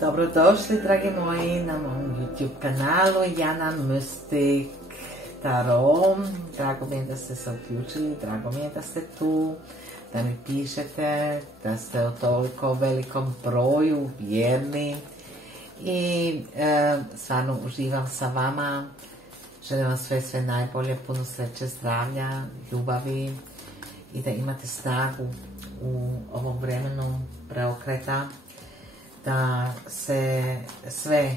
Dobrodošli, dragi moji, na mom YouTube kanalu Jana Mystik Tarot. Drago mi je da ste se uključili, drago mi je da ste tu, da mi pišete, da ste u toliko velikom broju vjerni i stvarno uživam sa vama. Želim vam sve najbolje, puno sreće, zdravlja, ljubavi i da imate snagu u ovom vremenu preokreta, da se sve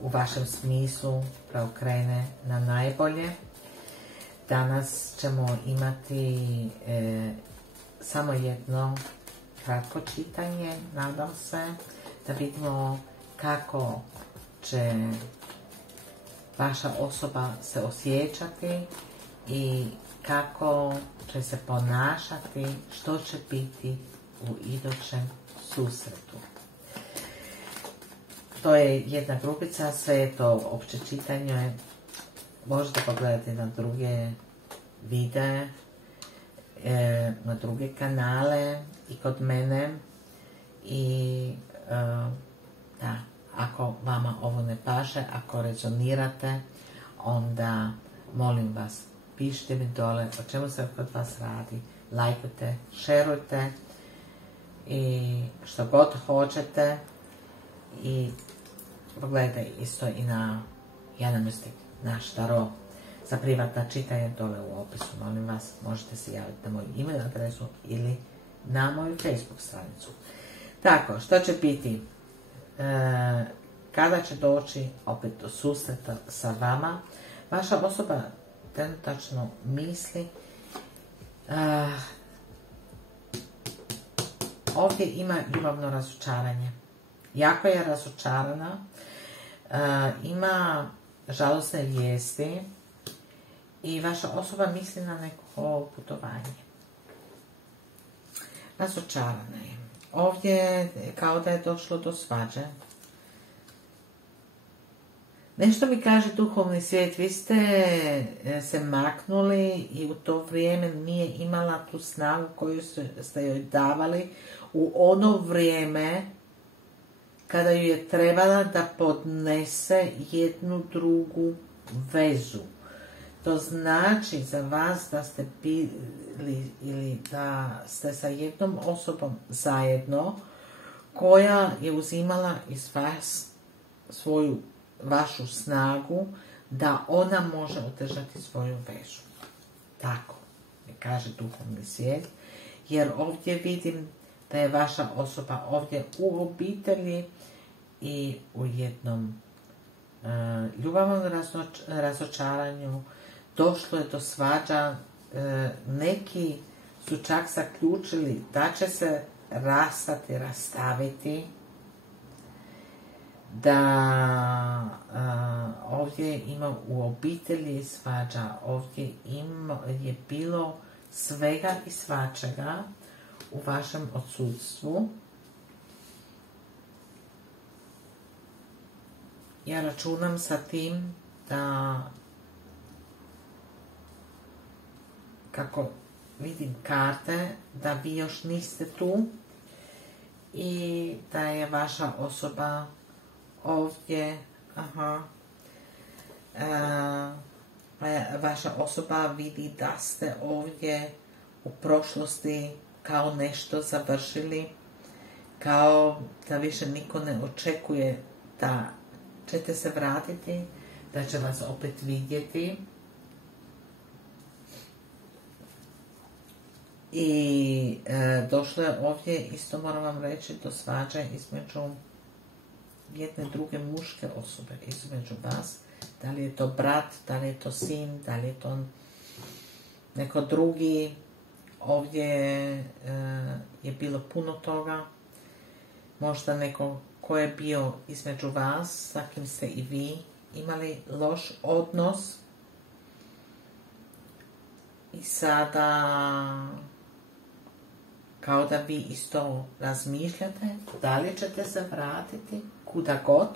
u vašem smislu preokrene na najbolje. Danas ćemo imati samo jedno kratko čitanje, nadam se, da vidimo kako će vaša osoba se osjećati i kako će se ponašati, što će biti u idućem susretu. To je jedna grupica, sve je to opće čitanje. Možete pogledati na druge videe, na druge kanale i kod mene. I da, ako vama ovo ne paše, ako rezonirate, onda molim vas, pišite mi dole o čemu se kod vas radi. Lajkujte, šerujte i što god hoćete. I pogledajte isto i na Jana Mystik, naš tarot, za privatna čitanja dole u opisu, molim vas, možete se javiti na moju email adresu ili na moju Facebook stranicu. Tako, što će biti? Kada će doći opet do susreta sa vama? Vaša osoba trenutačno misli, ovdje ima ljubavno razočaranje. Jako je razočarana, ima žalosne vijesti i vaša osoba misli na neko putovanje. Razočarana je. Ovdje kao da je došlo do svađe. Nešto mi kaže duhovni svijet, vi ste se maknuli i u to vrijeme nije imala tu snagu koju ste joj davali u ono vrijeme kada ju je trebala da podnese jednu drugu vezu. To znači za vas da ste bili ili da ste sa jednom osobom zajedno koja je uzimala iz vas vašu snagu da ona može održati svoju vezu. Tako mi kaže duhovni svijet, jer ovdje vidim da je vaša osoba ovdje u obitelji i u jednom ljubavnom razočaranju. Došlo je do svađa, neki su čak zaključili da će se rastati, rastaviti, da ovdje ima u obitelji svađa, ovdje je bilo svega i svačega u vašem odsudstvu. Ja računam sa tim da, kako vidim karte, da vi još niste tu i da je vaša osoba ovdje, vaša osoba vidi da ste ovdje u prošlosti kao nešto završili, kao da više niko ne očekuje da ćete se vratiti, da će vas opet vidjeti. I došlo je ovdje, isto moram vam reći, do svađe između jedne druge muške osobe, između vas. Da li je to brat, da li je to sin, da li je to neko drugi. Ovdje je bilo puno toga. Možda neko ko je bio između vas, sa kim ste i vi imali loš odnos. I sada kao da vi isto razmišljate da li ćete se vratiti kuda god,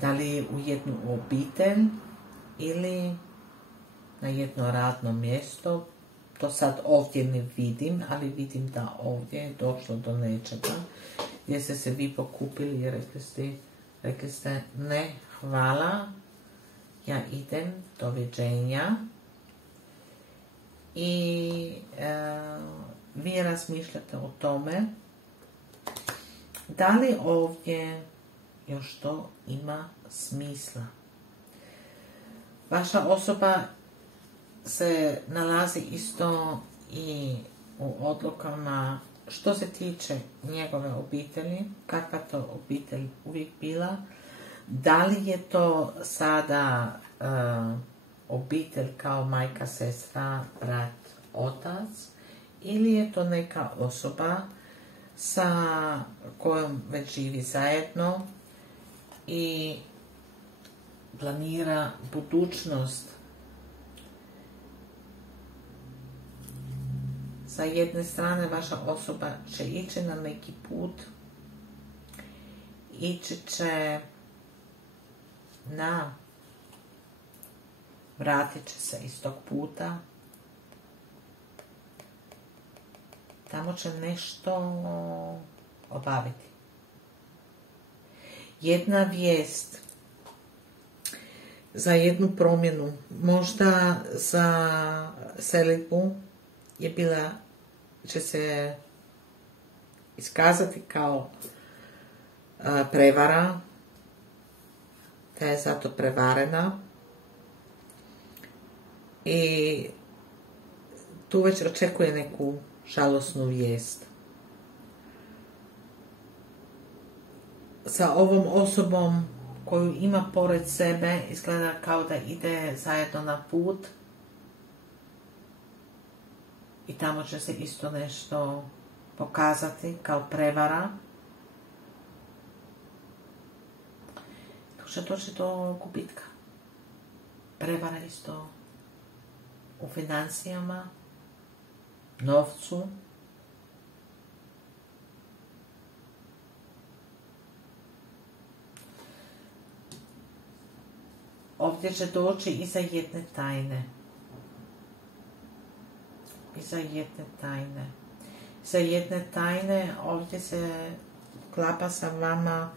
da li u jednu obitelj ili na jedno radno mjesto, to sad ovdje ne vidim, ali vidim da ovdje je došlo do nečega gdje ste se vi pokupili i rekli ste ne, hvala, ja idem, doviđenja. I vi razmišljate o tome da li ovdje još to ima smisla. Vaša osoba se nalazi isto i u odlukama što se tiče njegove obitelji, kakva to obitelj uvijek bila, da li je to sada obitelj kao majka, sestra, brat, otac, ili je to neka osoba sa kojom već živi zajedno i planira budućnost. Sa jedne strane vaša osoba će ići na neki put, ići će vratit će se iz tog puta, tamo će nešto obaviti. Jedna vijest za jednu promjenu, možda za selidbu, je bila, će se iskazati kao prevara, da je zato prevarena i tu već očekuje neku žalosnu vijest. Sa ovom osobom koju ima pored sebe izgleda kao da ide zajedno na put i tamo će se isto nešto pokazati kao prevara. Tu će doći do gubitka. Prevara isto u financijama, novcu. Ovdje će doći iza jedne tajne. Iza jedne tajne ovdje se klapa sa vama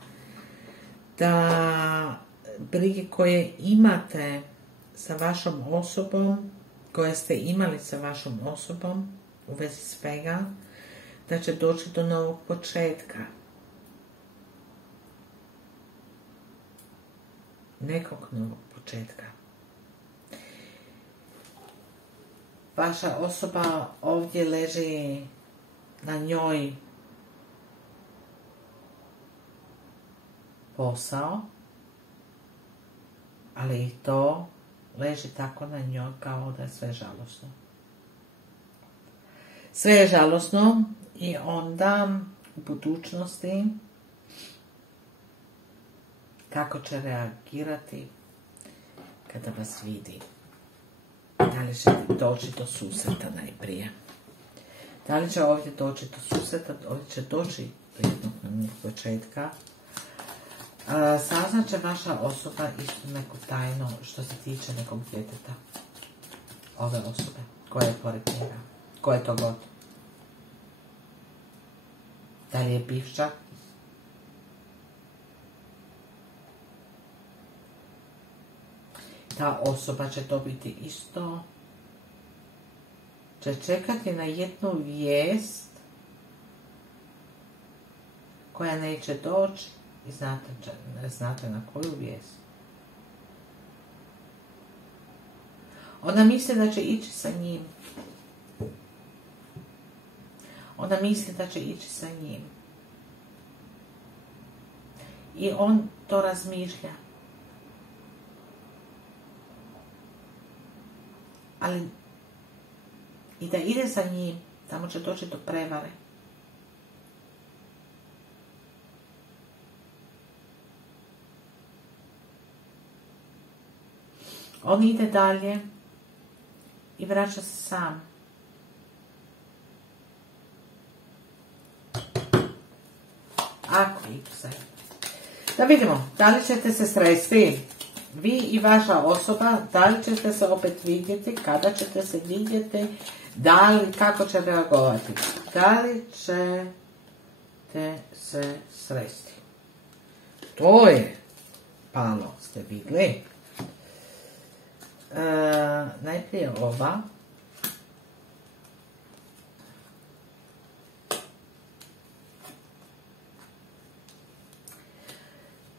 da brige koje imate sa vašom osobom, koje ste imali sa vašom osobom u vezi svega, da će doći do novog početka. Nekog novog početka. Vaša osoba ovdje leži na njoj posao, ali i to leži tako na njoj kao da je sve žalosno. Sve je žalosno i onda u budućnosti kako će reagirati kada vas vidi. Da li će doći do susreta najprije? Da li će ovdje doći do susreta? Ovdje će doći do jednog početka. Saznat će vaša osoba isto neku tajnu što se tiče nekog djeteta. Ove osobe koja je pored njega. Ko je to god? Da li je bivša? Ta osoba će dobiti isto, će čekati na jednu vijest koja neće doći i znate na koju vijest. Ona misli da će ići sa njim. I on to razmišlja. Ali i da ide sa njim, tamo će doći do prevare. On ide dalje i vraća se sam. Ako ide zajedno. Da vidimo, da li ćete se sresti vi i vaša osoba, da li ćete se opet vidjeti, kada ćete se vidjeti, da li, kako će reagovati, da li ćete se sresti. To je palo, ste vidjeli. Najprije ova.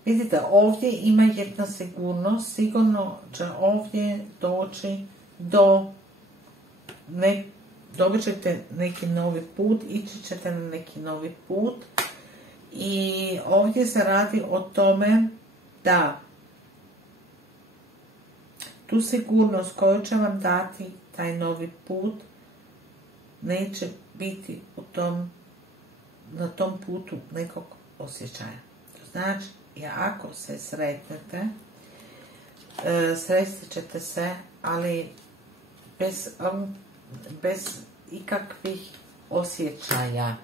Vidite, ovdje ima jedna sigurnost, sigurno će ovdje doći dobit ćete neki novi put, ići ćete na neki novi put i ovdje se radi o tome da tu sigurnost koju će vam dati taj novi put neće biti na tom putu nekog osjećaja. To znači, ako se sretnete, sresti ćete se, ali bez ikakvih osjećaja.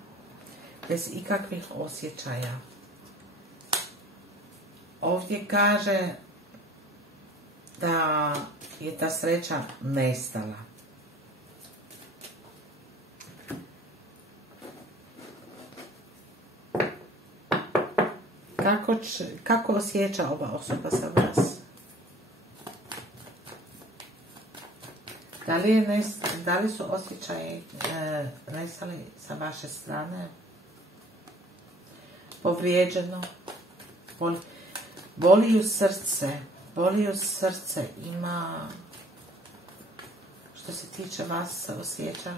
Bez ikakvih osjećaja. Ovdje kaže da je ta sreća nestala. Kako osjeća ova osoba sa vas? Da li su osjećaji nestali sa vaše strane? Povrijeđeno? Boli ju srce, ima, što se tiče vas, se osjeća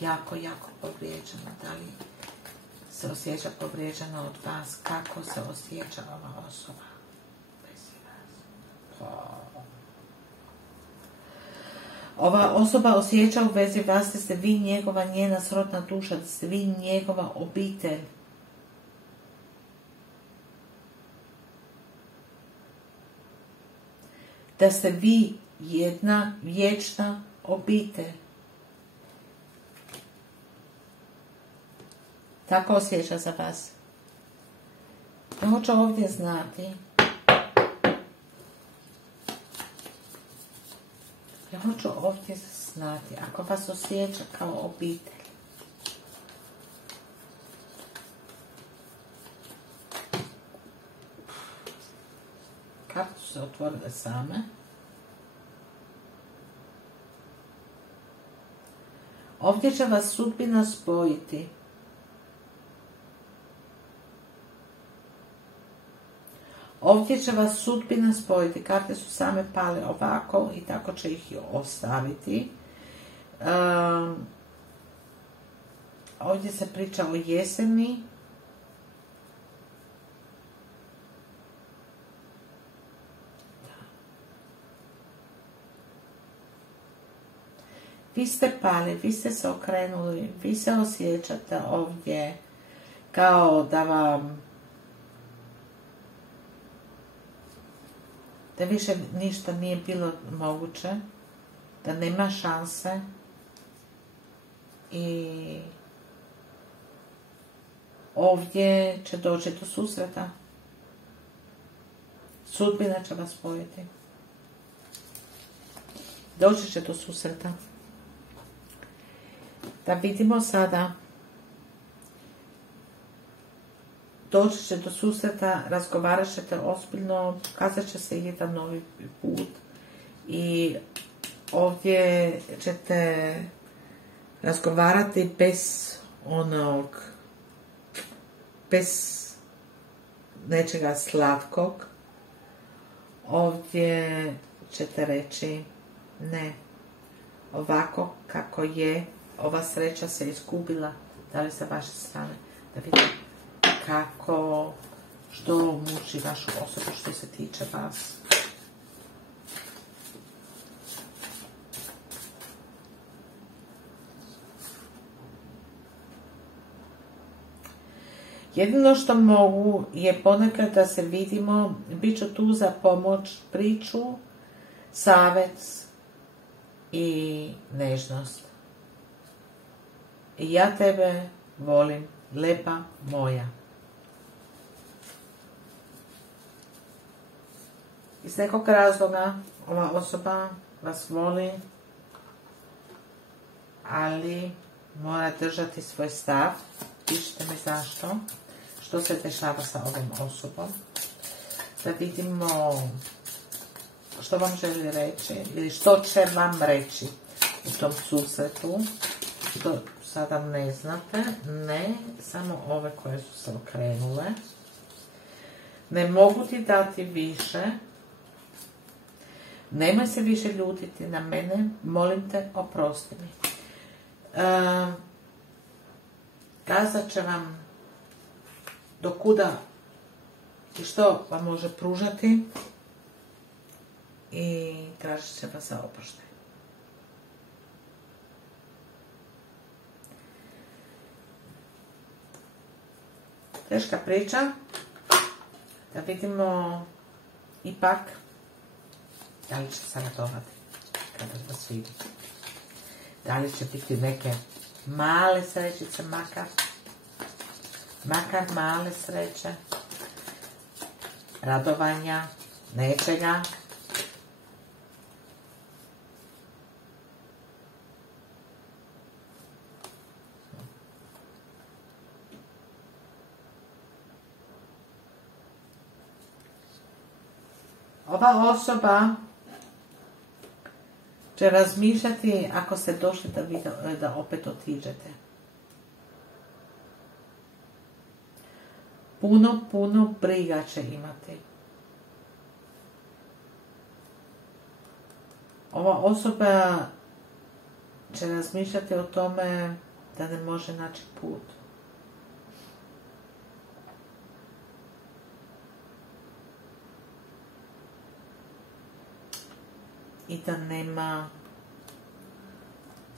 jako, jako povrijeđeno. Da li se osjeća povrijeđeno od vas? Kako se osjeća ova osoba? Ova osoba osjeća u vezi vas da ste vi njegova, njena srodna duša, da ste vi njegova obitelj. Da ste vi jedna vječna obitelj. Tako osjeća za vas. Ja hoću ovdje znati. Ako vas osjeća kao obitelj. Karte su se otvorile same. Ovdje će vas sudbina spojiti. Ovdje će vas sudbina spojiti. Karte su same pale ovako i tako će ih ostaviti. Ovdje se priča o jeseni. Vi ste pali, vi ste se okrenuli, vi se osjećate ovdje kao da vam, da više ništa nije bilo moguće, da nema šanse i ovdje će doći do susreta. Sudbina će vas spojiti. Doći će do susreta. Da vidimo sada. Doći će do susreta, razgovarat ćete ozbiljno, pokazat će se jedan novi put i ovdje ćete razgovarati bez nečega slatkog. Ovdje ćete reći ne, ovako kako je, ova sreća se izgubila, da li sa vaše strane, da vidite što muči vašu osobu što se tiče vas. Jedino što mogu je ponekad da se vidimo, bit ću tu za pomoć, priču, savjet i nežnost. I ja tebe volim, lepa moja. Iz nekog razloga ova osoba vas voli, ali mora držati svoj stav. Pišite mi zašto. Što se dešava sa ovom osobom. Da vidimo što vam želi reći ili što će vam reći u tom susretu. Što sada ne znate. Ne, samo ove koje su se okrenule. Ne mogu ti dati više. Nemoj se više ljutiti na mene. Molim te, oprosti mi. Kazat će vam do kuda i što vam može pružati i tražit će vas za oproštaj. Teška priča. Da vidimo ipak da li će se radovati kada vas vidi. Da li će biti neke male srećice, makar male sreće, radovanja, nečega. Ova osoba će razmišljati ako ste došli da opet otiđete. Puno briga će imati. Ova osoba će razmišljati o tome da ne može naći put. I da nema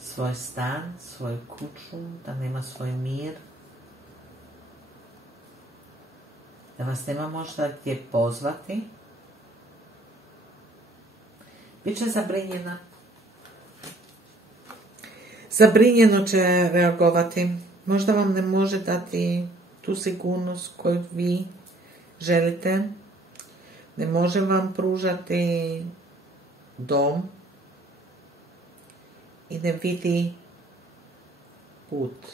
svoj stan, svoju kuću, da nema svoj mir. Da vas nema možda gdje pozvati. Biće zabrinjena. Zabrinjeno će reagovati. Možda vam ne može dati tu sigurnost koju vi želite. Ne može vam pružati dom i ne vidi put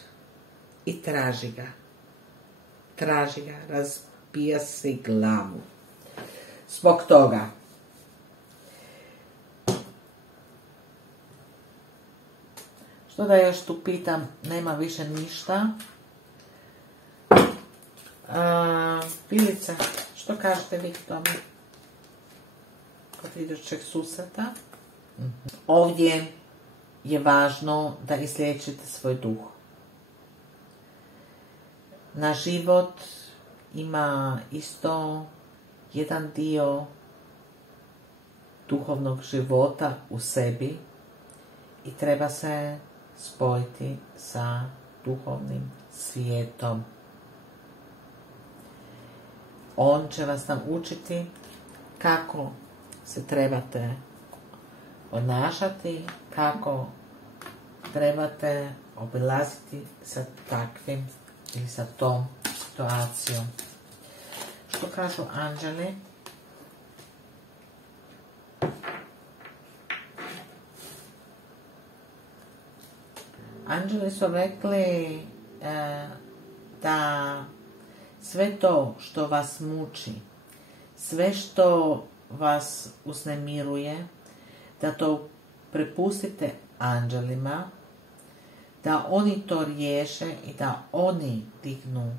i traži ga, razbija si glavu zbog toga. Što da još tu pitam, nema više ništa. Pilice, što kažete vi tome? Kod idućeg susreta. Ovdje je važno da izliječite svoj duh. Na život ima isto jedan dio duhovnog života u sebi i treba se spojiti sa duhovnim svijetom. On će vas naučiti kako se trebate odnašati, kako trebate obilaziti sa takvim ili sa tom situacijom. Što kažu anđeli? Anđeli su rekli da sve to što vas muči, sve što vas uznemiruje, da to prepustite anđelima, da oni to riješe i da oni dignu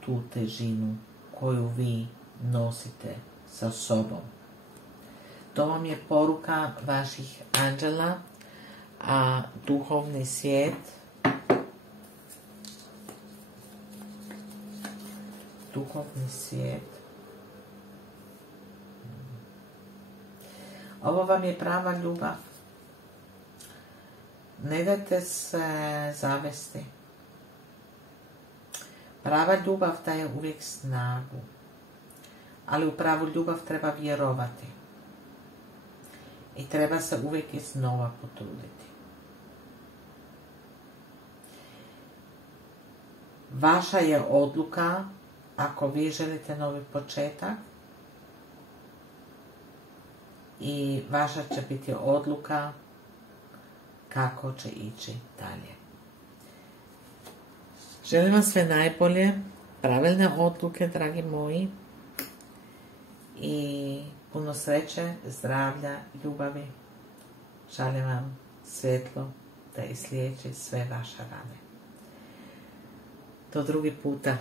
tu težinu koju vi nosite sa sobom. To vam je poruka vaših anđela, a duhovni svijet, ovo vam je prava ljubav. Ne dajte se zavesti. Prava ljubav daje uvijek snagu, ali u pravu ljubav treba vjerovati i treba se uvijek iznova potruditi. Vaša je odluka, ako vi želite novi početak, i vaša će biti odluka kako će ići dalje. Želim vam sve najbolje, pravilne odluke, dragi moji, i puno sreće, zdravlja, ljubavi. Želim vam svjetlo da izliječi sve vaše rane. Do drugi puta.